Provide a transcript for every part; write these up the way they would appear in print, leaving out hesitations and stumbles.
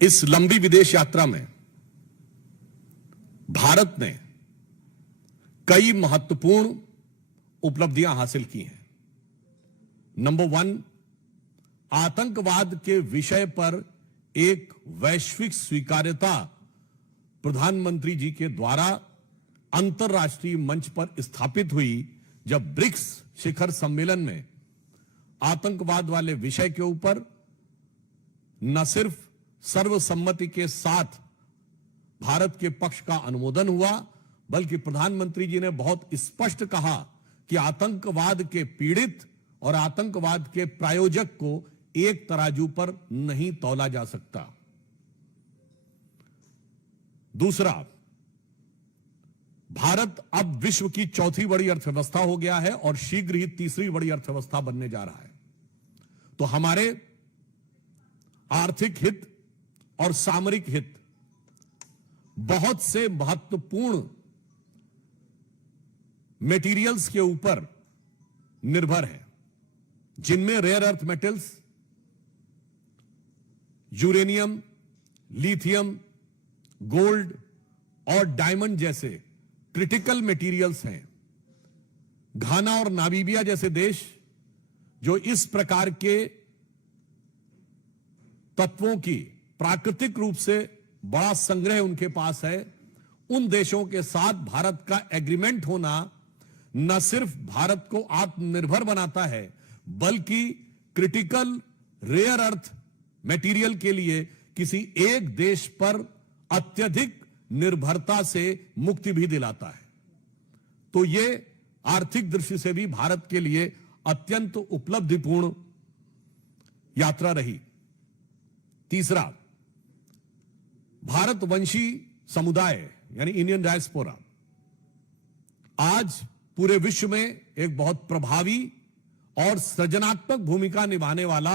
इस लंबी विदेश यात्रा में भारत ने कई महत्वपूर्ण उपलब्धियां हासिल की हैं। नंबर 1, आतंकवाद के विषय पर एक वैश्विक स्वीकार्यता प्रधानमंत्री जी के द्वारा अंतर्राष्ट्रीय मंच पर स्थापित हुई, जब ब्रिक्स शिखर सम्मेलन में आतंकवाद वाले विषय के ऊपर न सिर्फ सर्वसम्मति के साथ भारत के पक्ष का अनुमोदन हुआ, बल्कि प्रधानमंत्री जी ने बहुत स्पष्ट कहा कि आतंकवाद के पीड़ित और आतंकवाद के प्रायोजक को एक तराजू पर नहीं तौला जा सकता। दूसरा, भारत अब विश्व की चौथी बड़ी अर्थव्यवस्था हो गया है और शीघ्र ही तीसरी बड़ी अर्थव्यवस्था बनने जा रहा है। तो हमारे आर्थिक हित और सामरिक हित बहुत से महत्वपूर्ण मेटीरियल्स के ऊपर निर्भर है, जिनमें rare earth metals, uranium, lithium, gold और डायमंड जैसे क्रिटिकल मेटीरियल्स हैं। घाना और नामीबिया जैसे देश जो इस प्रकार के तत्वों की प्राकृतिक रूप से बड़ा संग्रह उनके पास है, उन देशों के साथ भारत का एग्रीमेंट होना न सिर्फ भारत को आत्मनिर्भर बनाता है, बल्कि क्रिटिकल रेयर अर्थ मटेरियल के लिए किसी एक देश पर अत्यधिक निर्भरता से मुक्ति भी दिलाता है। तो यह आर्थिक दृष्टि से भी भारत के लिए अत्यंत उपलब्धिपूर्ण यात्रा रही। तीसरा, भारतवंशी समुदाय यानी इंडियन डायस्पोरा आज पूरे विश्व में एक बहुत प्रभावी और सृजनात्मक भूमिका निभाने वाला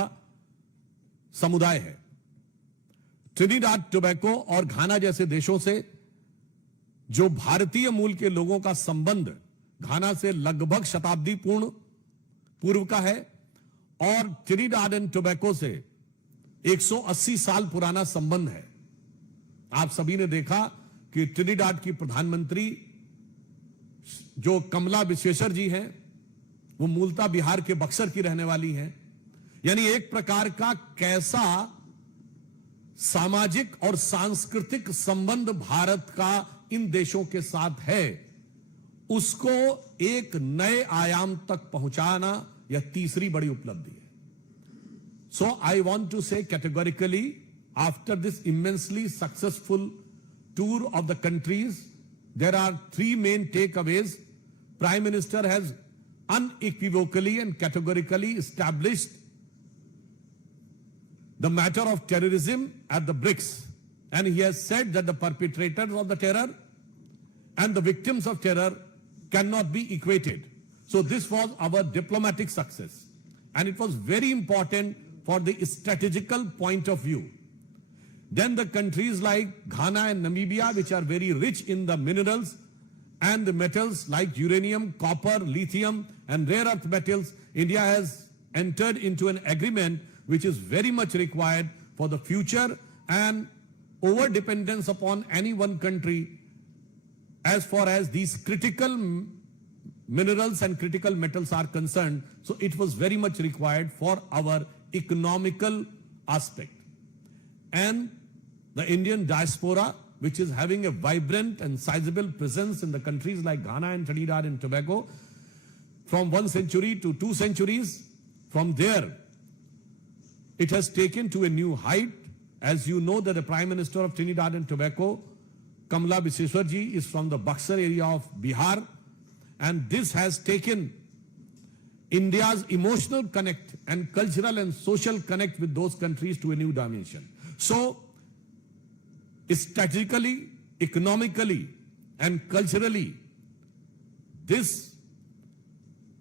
समुदाय है। ट्रिनिडाद टोबैको और घाना जैसे देशों से जो भारतीय मूल के लोगों का संबंध घाना से लगभग शताब्दी पूर्व का है और ट्रिनिडाद एंड टोबैको से 180 साल पुराना संबंध है। आप सभी ने देखा कि ट्रिनिडाद की प्रधानमंत्री जो कमला विश्वेश्वर जी हैं, वो मूलतः बिहार के बक्सर की रहने वाली हैं। यानी एक प्रकार का कैसा सामाजिक और सांस्कृतिक संबंध भारत का इन देशों के साथ है, उसको एक नए आयाम तक पहुंचाना यह तीसरी बड़ी उपलब्धि है। So I want to say categorically, after this immensely successful tour of the countries, there are three main takeaways. Prime Minister has unequivocally and categorically established the matter of terrorism at the BRICS, and he has said that the perpetrators of the terror and the victims of terror cannot be equated. So this was our diplomatic success, and it was very important for the strategical point of view. Then the countries like Ghana and Namibia, which are very rich in the minerals and the metals like uranium, copper, lithium and rare earth metals, India has entered into an agreement which is very much required for the future, and over-dependence upon any one country as far as these critical minerals and critical metals are concerned. So it was very much required for our economical aspect. And the Indian diaspora, which is having a vibrant and sizable presence in the countries like Ghana and Trinidad and Tobago, from 1 century to 2 centuries, from there, it has taken to a new height. As you know that the Prime Minister of Trinidad and Tobago, Kamala Vishweshwar ji, is from the Buxar area of Bihar, and this has taken India's emotional connect and cultural and social connect with those countries to a new dimension. So, strategically, economically, and culturally, this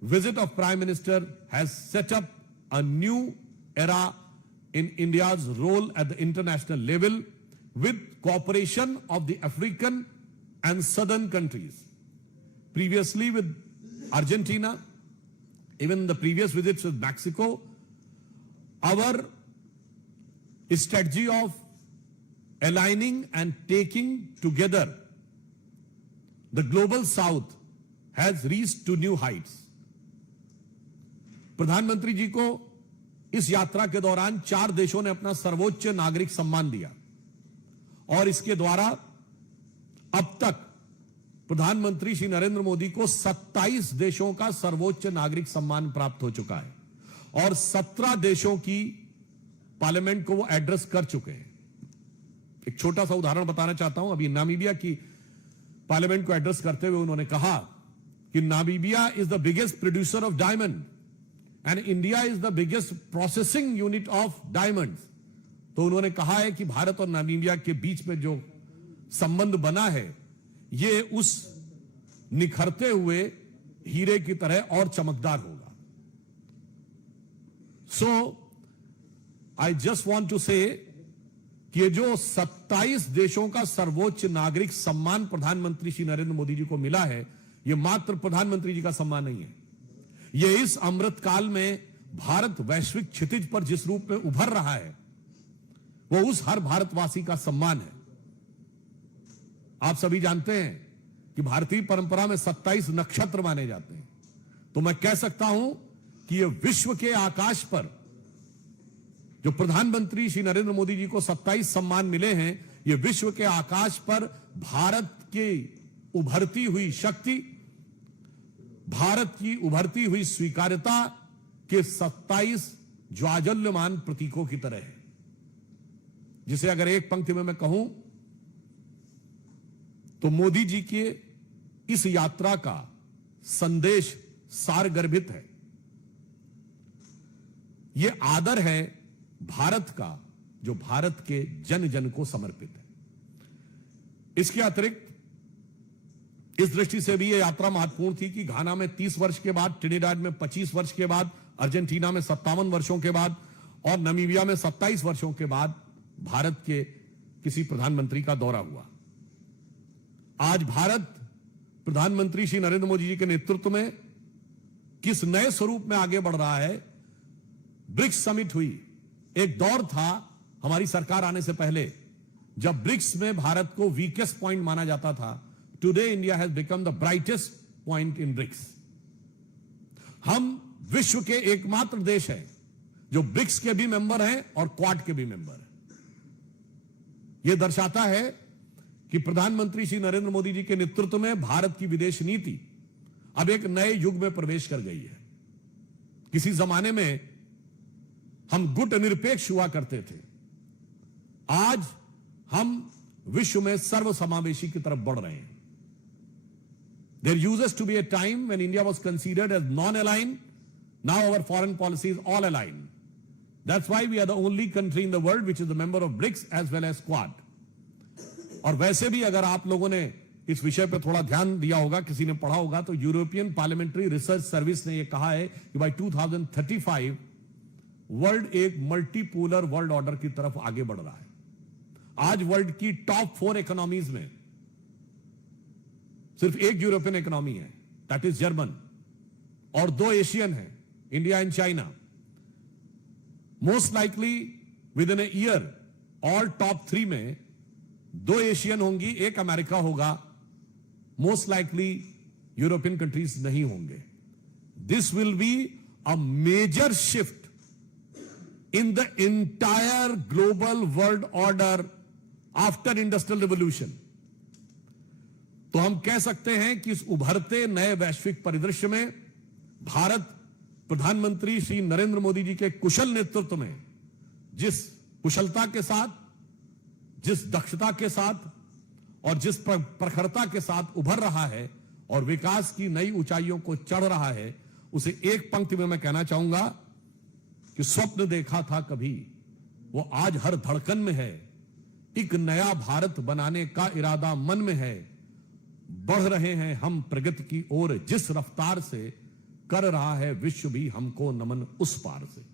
visit of Prime Minister has set up a new era in India's role at the international level with cooperation of the African and southern countries. Previously with Argentina, even the previous visits with Mexico, our strategy of aligning and taking together the global south has reached to new heights. प्रधानमंत्री जी को इस यात्रा के दौरान 4 देशों ने अपना सर्वोच्च नागरिक सम्मान दिया और इसके द्वारा अब तक प्रधानमंत्री श्री नरेंद्र मोदी को 27 देशों का सर्वोच्च नागरिक सम्मान प्राप्त हो चुका है और 17 देशों की पार्लियामेंट को वो एड्रेस कर चुके हैं। एक छोटा सा उदाहरण बताना चाहता हूं। अभी नामीबिया की पार्लियामेंट को एड्रेस करते हुए उन्होंने कहा कि Namibia is the biggest producer of diamond and India is the biggest processing unit of diamonds. तो उन्होंने कहा है कि भारत और नामीबिया के बीच में जो संबंध बना है ये उस निखरते हुए हीरे की तरह और चमकदार होगा। सो आई जस्ट वांट टू से कि ये जो 27 देशों का सर्वोच्च नागरिक सम्मान प्रधानमंत्री श्री नरेंद्र मोदी जी को मिला है, ये मात्र प्रधानमंत्री जी का सम्मान नहीं है। ये इस अमृत काल में भारत वैश्विक क्षितिज पर जिस रूप में उभर रहा है वो उस हर भारतवासी का सम्मान है। आप सभी जानते हैं कि भारतीय परंपरा में 27 नक्षत्र माने जाते हैं, तो मैं कह सकता हूं कि ये विश्व के आकाश पर जो प्रधानमंत्री श्री नरेंद्र मोदी जी को 27 सम्मान मिले हैं, ये विश्व के आकाश पर भारत की उभरती हुई शक्ति, भारत की उभरती हुई स्वीकार्यता के 27 ज्वाजल्यमान प्रतीकों की तरह है, जिसे अगर एक पंक्ति में मैं कहूं तो मोदी जी के इस यात्रा का संदेश सारगर्भित है। यह आदर है भारत का जो भारत के जन जन को समर्पित है। इसके अतिरिक्त इस दृष्टि से भी यह यात्रा महत्वपूर्ण थी कि घाना में 30 वर्ष के बाद, ट्रिनिडाद में 25 वर्ष के बाद, अर्जेंटीना में 57 वर्षों के बाद और नामीबिया में 27 वर्षों के बाद भारत के किसी प्रधानमंत्री का दौरा हुआ। आज भारत प्रधानमंत्री श्री नरेंद्र मोदी जी के नेतृत्व में किस नए स्वरूप में आगे बढ़ रहा है। ब्रिक्स समिट हुई, एक दौर था हमारी सरकार आने से पहले जब ब्रिक्स में भारत को वीकेस्ट पॉइंट माना जाता था। Today India has become the brightest point in BRICS. हम विश्व के एकमात्र देश हैं जो ब्रिक्स के भी मेंबर हैं और क्वाड के भी मेंबर हैं। यह दर्शाता है कि प्रधानमंत्री श्री नरेंद्र मोदी जी के नेतृत्व में भारत की विदेश नीति अब एक नए युग में प्रवेश कर गई है। किसी जमाने में हम गुट निरपेक्ष हुआ करते थे, आज हम विश्व में सर्वसमावेशी की तरफ बढ़ रहे हैं। There used to be a time when India was considered as non-aligned. Now our foreign policy is all aligned. That's why we are the only country in the world which is a member of BRICS as well as Quad. और वैसे भी अगर आप लोगों ने इस विषय पर थोड़ा ध्यान दिया होगा, किसी ने पढ़ा होगा, तो यूरोपियन पार्लियामेंट्री रिसर्च सर्विस ने यह कहा है कि बाय 2035 वर्ल्ड एक मल्टीपोलर वर्ल्ड ऑर्डर की तरफ आगे बढ़ रहा है। आज वर्ल्ड की टॉप 4 इकोनॉमीज में सिर्फ एक यूरोपियन इकोनॉमी है, दैट इज जर्मन, और 2 एशियन है, India and China. Most likely with in a year all top 3 में 2 एशियन होंगी, 1 अमेरिका होगा, मोस्ट लाइकली यूरोपियन कंट्रीज नहीं होंगे। This will be a major shift in the entire global world order after industrial revolution। तो हम कह सकते हैं कि इस उभरते नए वैश्विक परिदृश्य में भारत प्रधानमंत्री श्री नरेंद्र मोदी जी के कुशल नेतृत्व में जिस कुशलता के साथ, जिस दक्षता के साथ और जिस प्रखरता के साथ उभर रहा है और विकास की नई ऊंचाइयों को चढ़ रहा है, उसे एक पंक्ति में मैं कहना चाहूंगा कि स्वप्न देखा था कभी वो आज हर धड़कन में है। एक नया भारत बनाने का इरादा मन में है। बढ़ रहे हैं हम प्रगति की ओर, जिस रफ्तार से कर रहा है विश्व भी हमको नमन उस पार से।